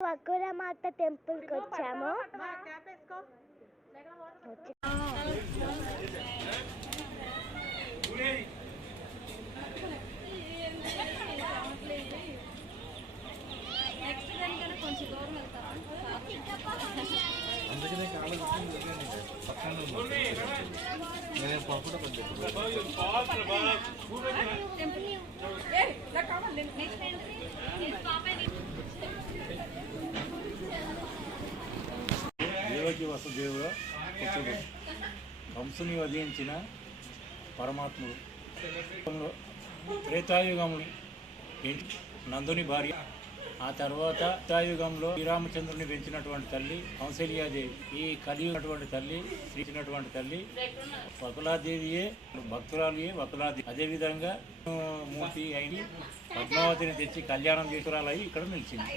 వకురమాత టెంపుల్కి వచ్చాము. అందుకనే కాళ్ళు పక్కన దేవకి వసుదేవుడు పుత్రుడు, కంసుని వధించిన పరమాత్ముడు, త్రేతాయుగముని నందుని భార్య. ఆ తర్వాత త్రేతాయుగంలో శ్రీరామచంద్రుని పెంచినటువంటి తల్లి కౌసల్యాదేవి. ఈ కలిగినటువంటి తల్లి శ్రీచినటువంటి తల్లి వకులాదేవియే, భక్తురాలియే వకులాదేవి. అదేవిధంగా మూర్తి అయి పద్మావతిని తెచ్చి కళ్యాణం చేసుకురాలయ్యి ఇక్కడ నిలిచింది.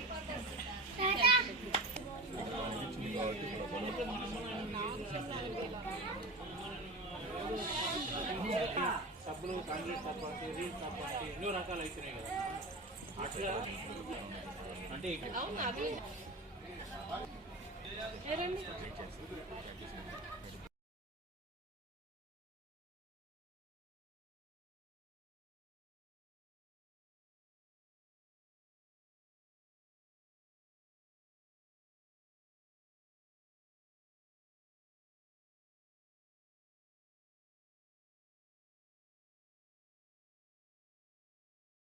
సబ్బులు, కాంగ్రెస్ తప్పంటే, రీల్ తప్పంటే ఎన్నో రకాలు అవుతున్నాయి కదా. అట్లా అంటే